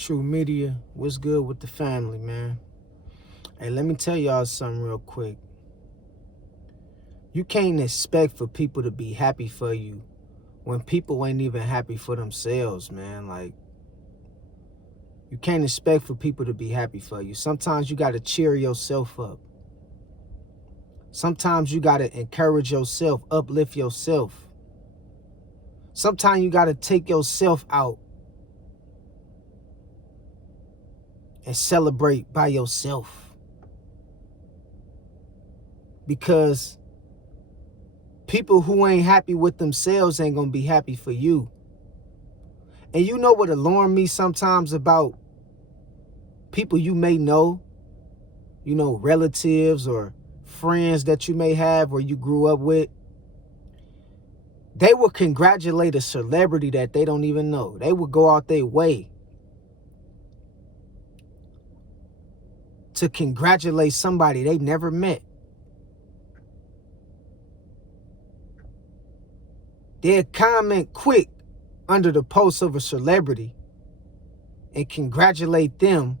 True Media, what's good with the family, man? Hey, let me tell y'all something real quick. You can't expect for people to be happy for you when people ain't even happy for themselves, man. Like, you can't expect for people to be happy for you. Sometimes you got to cheer yourself up. Sometimes you got to encourage yourself, uplift yourself. Sometimes you got to take yourself out and celebrate by yourself. Because people who ain't happy with themselves ain't gonna be happy for you. And you know what alarms me sometimes about people you may know, relatives or friends that you may have or you grew up with. They will congratulate a celebrity that they don't even know. They will go out their way to congratulate somebody they never met. They'll comment quick under the post of a celebrity and congratulate them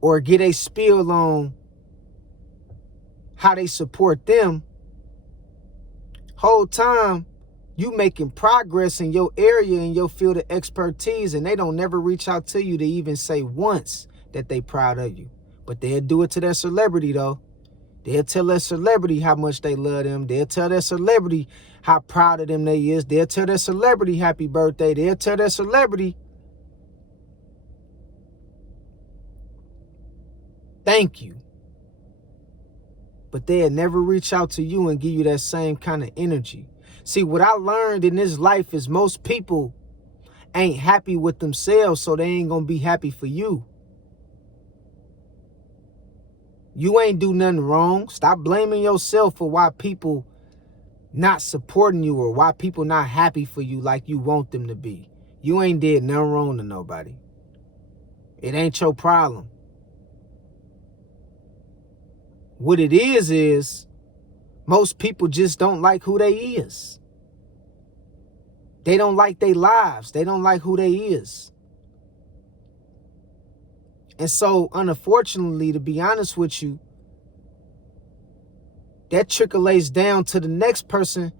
or get a spiel on how they support them. Whole time you making progress in your area, in your field of expertise, and they don't never reach out to you to even say once that they proud of you. But they'll do it to their celebrity though. They'll tell their celebrity how much they love them. They'll tell their celebrity how proud of them they is. They'll tell their celebrity happy birthday. They'll tell their celebrity thank you. But they'll never reach out to you and give you that same kind of energy. See, what I learned in this life is most people ain't happy with themselves, so they ain't gonna be happy for you. You ain't do nothing wrong. Stop blaming yourself for why people not supporting you or why people not happy for you like you want them to be. You ain't did nothing wrong to nobody. It ain't your problem. What it is most people just don't like who they is. They don't like their lives. They don't like who they is. And so, unfortunately, to be honest with you, that trickles down to the next person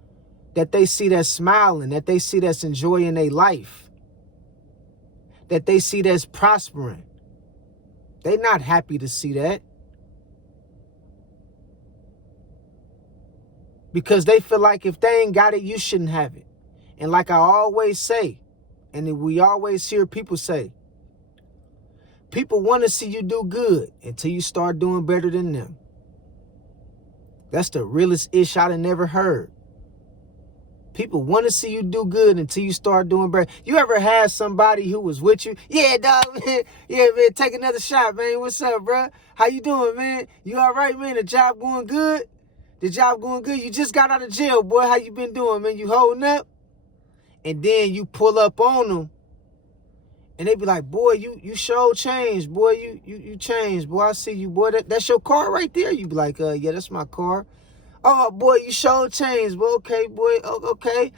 that they see that's smiling, that they see that's enjoying their life, that they see that's prospering. They not happy to see that. Because they feel like if they ain't got it, you shouldn't have it. And like I always say, and we always hear people say, people want to see you do good until you start doing better than them. That's the realest ish I done never heard. People want to see you do good until you start doing better. You ever had somebody who was with you? Yeah, dog, man. Yeah, man, take another shot, man. What's up, bro? How you doing, man? You all right, man? The job going good? The job going good? You just got out of jail, boy. How you been doing, man? You holding up? And then you pull up on them, and they be like, boy, you sure changed, boy. You changed, boy. I see you, boy. That's your car right there. You be like, yeah, that's my car. Oh, boy, you sure changed, boy. Okay, boy. Okay.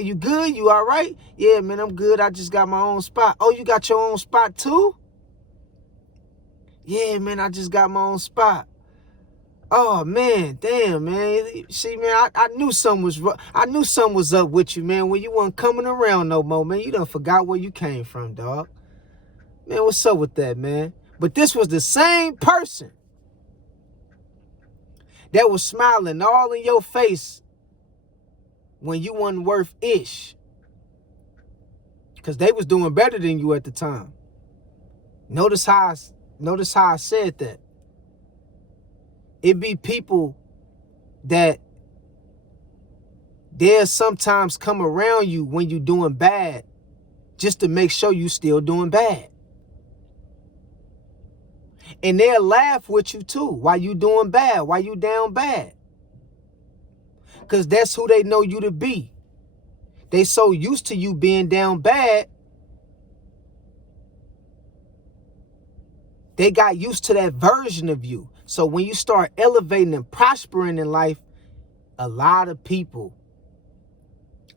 You good? You all right? Yeah, man, I'm good. I just got my own spot. Oh, you got your own spot too? Yeah, man, I just got my own spot. Oh, man, damn, man. See, man, I knew something was I knew something was up with you, man, when you weren't coming around no more, man. You done forgot where you came from, dog. Man, what's up with that, man? But this was the same person that was smiling all in your face when you wasn't worth ish. Because they was doing better than you at the time. Notice how I said that. It be people that they'll sometimes come around you when you doing bad just to make sure you still doing bad. And they'll laugh with you too while you doing bad, while you down bad. Because that's who they know you to be. They so used to you being down bad, they got used to that version of you. So when you start elevating and prospering in life, a lot of people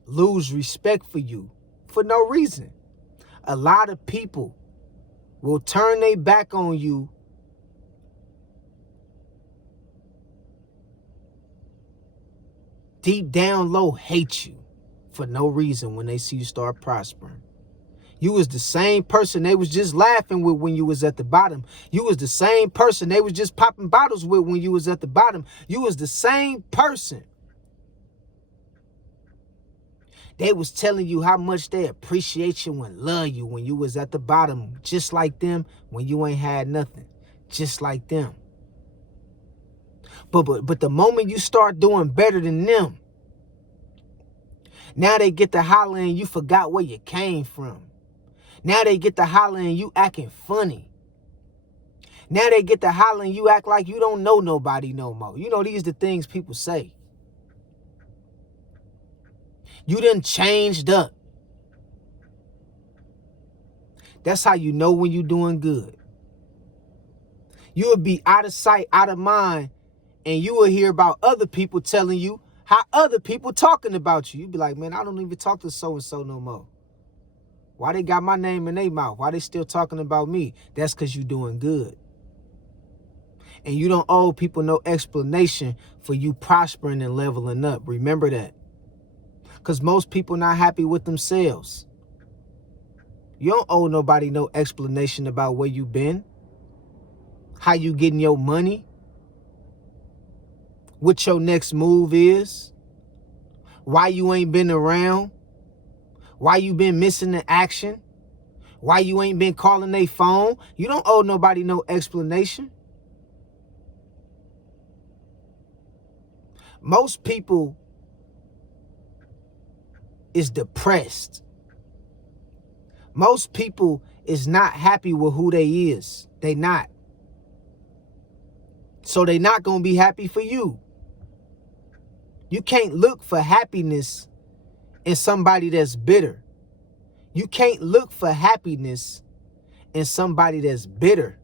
lose respect for you for no reason. A lot of people will turn their back on you deep down low, hate you for no reason when they see you start prospering. You was the same person they was just laughing with when you was at the bottom. You was the same person they was just popping bottles with when you was at the bottom. You was the same person they was telling you how much they appreciate you and love you when you was at the bottom, just like them when you ain't had nothing, just like them. But the moment you start doing better than them, now they get to hollering you forgot where you came from. Now they get to hollering you acting funny. Now they get to hollering you act like you don't know nobody no more. You know, these the things people say. You done changed up. That's how you know when you're doing good. You will be out of sight, out of mind, and you will hear about other people telling you how other people talking about you. You be like, man, I don't even talk to so-and-so no more. Why they got my name in their mouth? Why they still talking about me? That's because you doing good. And you don't owe people no explanation for you prospering and leveling up. Remember that. Because most people not happy with themselves. You don't owe nobody no explanation about where you been, how you getting your money, what your next move is, why you ain't been around, why you been missing the action, why you ain't been calling their phone. You don't owe nobody no explanation. Most people is depressed. Most people is not happy with who they is. They not. So they not going to be happy for you. You can't look for happiness in somebody that's bitter. You can't look for happiness in somebody that's bitter.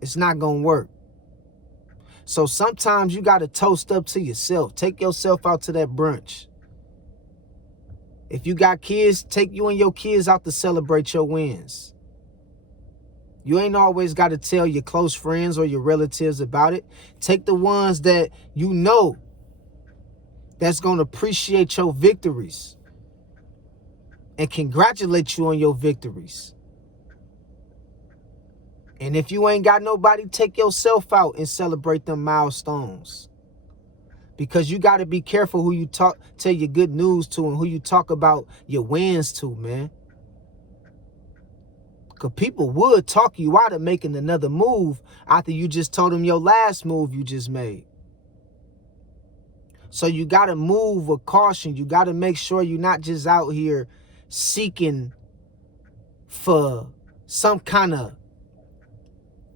It's not going to work. So sometimes you got to toast up to yourself. Take yourself out to that brunch. If you got kids, take you and your kids out to celebrate your wins. You ain't always got to tell your close friends or your relatives about it. Take the ones that you know that's going to appreciate your victories and congratulate you on your victories. And if you ain't got nobody, take yourself out and celebrate them milestones. Because you got to be careful who you tell your good news to and who you talk about your wins to, man. Because people would talk you out of making another move after you just told them your last move you just made. So you got to move with caution. You got to make sure you're not just out here seeking for some kind of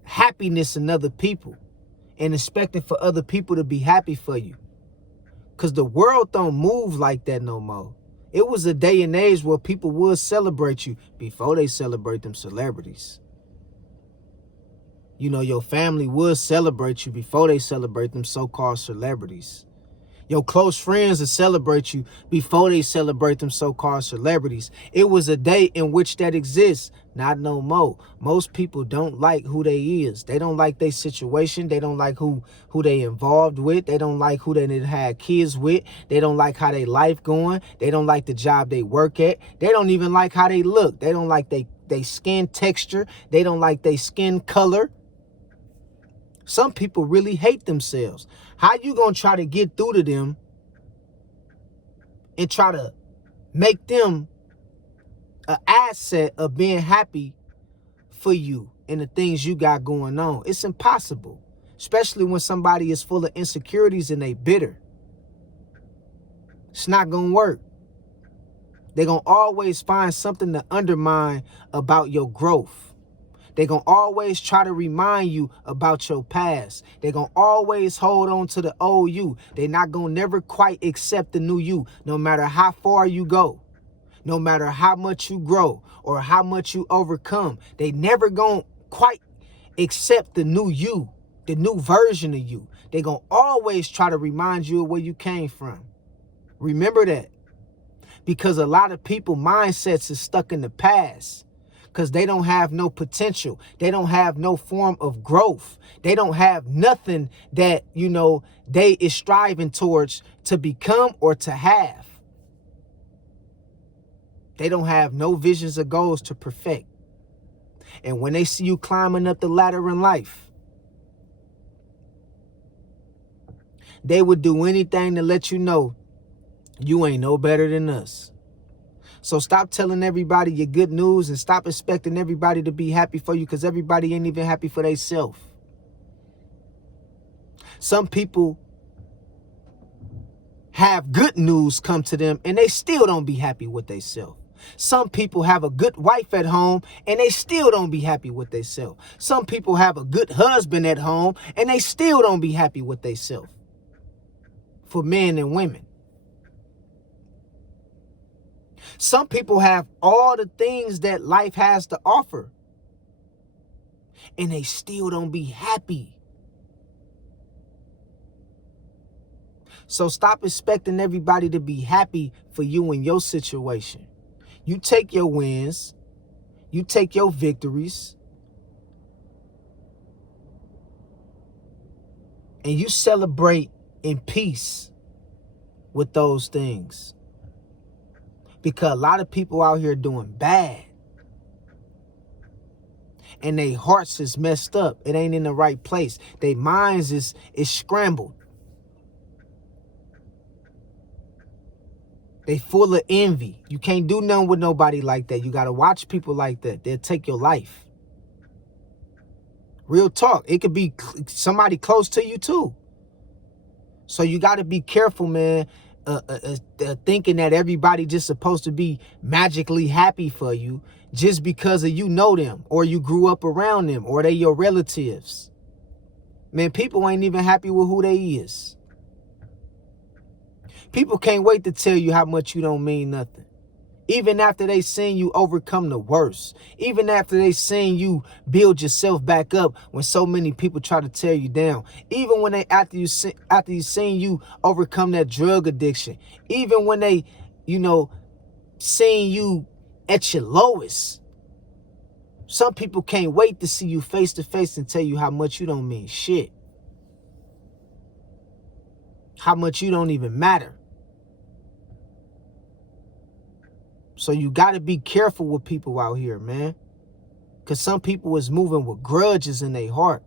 happiness in other people and expecting for other people to be happy for you. Because the world don't move like that no more. It was a day and age where people would celebrate you before they celebrate them celebrities. You know, your family would celebrate you before they celebrate them so-called celebrities. Your close friends will celebrate you before they celebrate them so-called celebrities. It was a day in which that exists, not no more. Most people don't like who they is. They don't like their situation. They don't like who they involved with. They don't like who they had kids with. They don't like how they life going. They don't like the job they work at. They don't even like how they look. They don't like they skin texture. They don't like their skin color. Some people really hate themselves. How you gonna try to get through to them and try to make them an asset of being happy for you and the things you got going on? It's impossible, especially when somebody is full of insecurities and they bitter. It's not gonna work. They're gonna always find something to undermine about your growth. They're going to always try to remind you about your past. They're going to always hold on to the old you. They're not going to never quite accept the new you, no matter how far you go, no matter how much you grow or how much you overcome. They never going to quite accept the new you the new version of you. They're going to always try to remind you of where you came from. Remember that. Because a lot of people mindsets is stuck in the past because they don't have no potential. They don't have no form of growth. They don't have nothing that, you know, they is striving towards to become or to have. They don't have no visions or goals to perfect. And when they see you climbing up the ladder in life, they would do anything to let you know you ain't no better than us. So stop telling everybody your good news and stop expecting everybody to be happy for you, because everybody ain't even happy for themselves. Some people have good news come to them and they still don't be happy with themselves. Some people have a good wife at home and they still don't be happy with themselves. Some people have a good husband at home and they still don't be happy with themselves. For men and women. Some people have all the things that life has to offer and they still don't be happy. So stop expecting everybody to be happy for you in your situation. You take your wins, you take your victories, and you celebrate in peace with those things. Because a lot of people out here doing bad. And their hearts is messed up. It ain't in the right place. Their minds is scrambled. They full of envy. You can't do nothing with nobody like that. You got to watch people like that. They'll take your life. Real talk. It could be somebody close to you too. So you got to be careful, man. Thinking that everybody just supposed to be magically happy for you just because of you know them or you grew up around them or they your relatives. Man, people ain't even happy with who they is. People can't wait to tell you how much you don't mean nothing. Even after they seen you overcome the worst. Even after they seen you build yourself back up when so many people try to tear you down. Even when they after you seen you overcome that drug addiction. Even when they, you know, seen you at your lowest. Some people can't wait to see you face to face and tell you how much you don't mean shit. How much you don't even matter. So you got to be careful with people out here, man. Because some people is moving with grudges in their heart.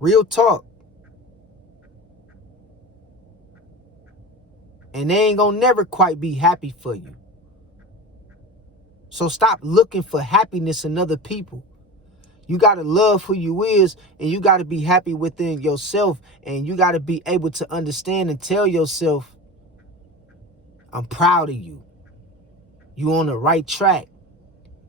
Real talk. And they ain't gonna never quite be happy for you. So stop looking for happiness in other people. You got to love who you is, and you got to be happy within yourself, and you got to be able to understand and tell yourself, I'm proud of you. You on the right track.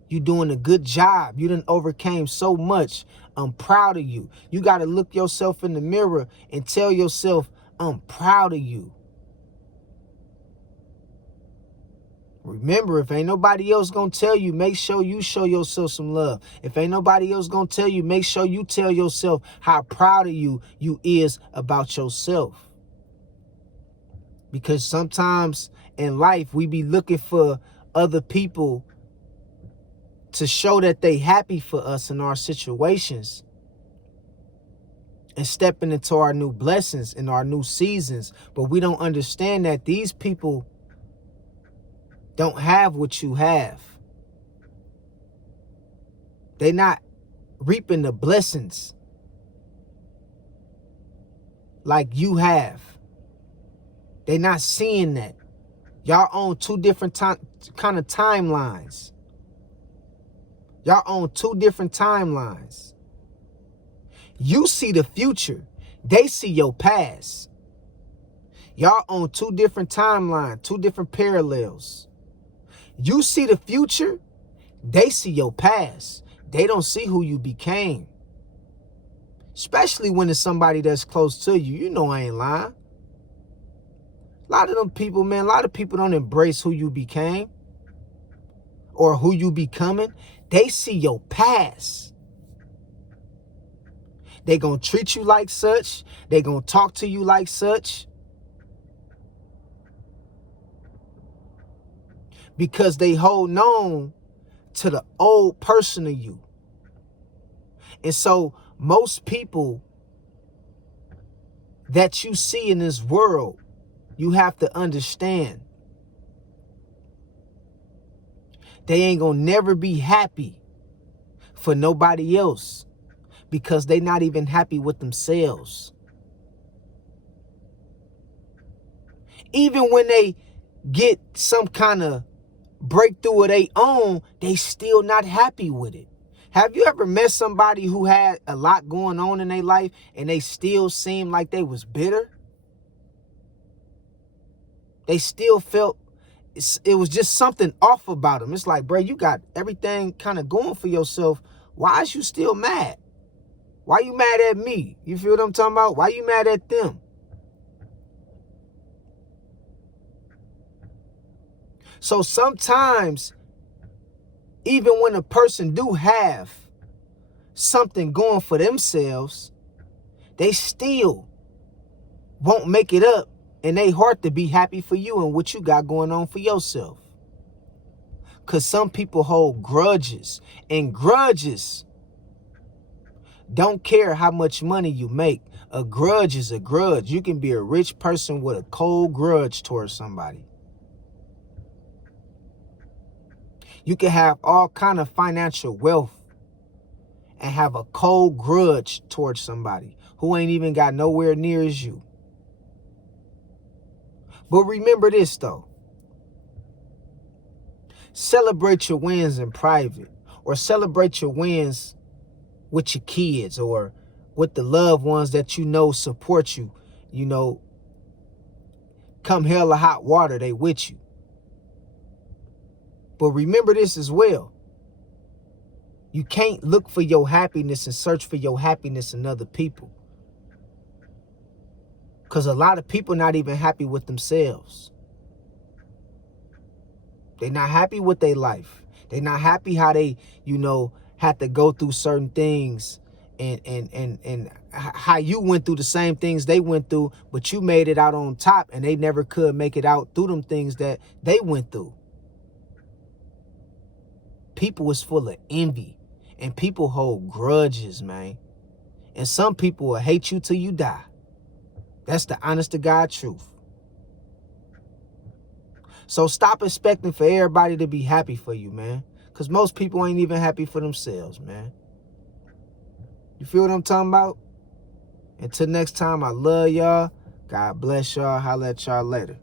You doing a good job. You done overcame so much. I'm proud of you. You got to look yourself in the mirror and tell yourself, I'm proud of you. Remember, if ain't nobody else gonna tell you, make sure you show yourself some love. If ain't nobody else gonna tell you, make sure you tell yourself how proud of you is about yourself. Because sometimes in life, we be looking for other people to show that they happy for us in our situations and stepping into our new blessings and our new seasons. But we don't understand that these people don't have what you have. They not reaping the blessings like you have. They not seeing that. Y'all on two different kind of timelines. Y'all on two different timelines. You see the future. They see your past. Y'all on two different timelines, two different parallels. You see the future. They see your past. They don't see who you became. Especially when it's somebody that's close to you. You know I ain't lying. A lot of them people, man, a lot of people don't embrace who you became or who you becoming. They see your past. They gonna treat you like such. They gonna talk to you like such. Because they hold on to the old person of you. And so most people that you see in this world, you have to understand, they ain't gonna never be happy for nobody else because they not even happy with themselves. Even when they get some kind of breakthrough of their own, they still not happy with it. Have you ever met somebody who had a lot going on in their life and they still seemed like they was bitter? They still felt it was just something off about them. It's like, bro, you got everything kind of going for yourself. Why is you still mad? Why you mad at me? You feel what I'm talking about? Why you mad at them? So sometimes, even when a person do have something going for themselves, they still won't make it up in their heart to be happy for you and what you got going on for yourself. Because some people hold grudges, and grudges don't care how much money you make. A grudge is a grudge. You can be a rich person with a cold grudge towards somebody. You can have all kind of financial wealth and have a cold grudge towards somebody who ain't even got nowhere near as you. But remember this though. Celebrate your wins in private, or celebrate your wins with your kids or with the loved ones that you know support you. You know, come hell or hot water, they with you. But remember this as well. You can't look for your happiness and search for your happiness in other people. Because a lot of people not even happy with themselves. They're not happy with their life. They're not happy how they, had to go through certain things and how you went through the same things they went through, but you made it out on top and they never could make it out through them things that they went through. People is full of envy and people hold grudges, man. And some people will hate you till you die. That's the honest to God truth. So stop expecting for everybody to be happy for you, man. Because most people ain't even happy for themselves, man. You feel what I'm talking about? Until next time, I love y'all. God bless y'all. Holla at y'all later.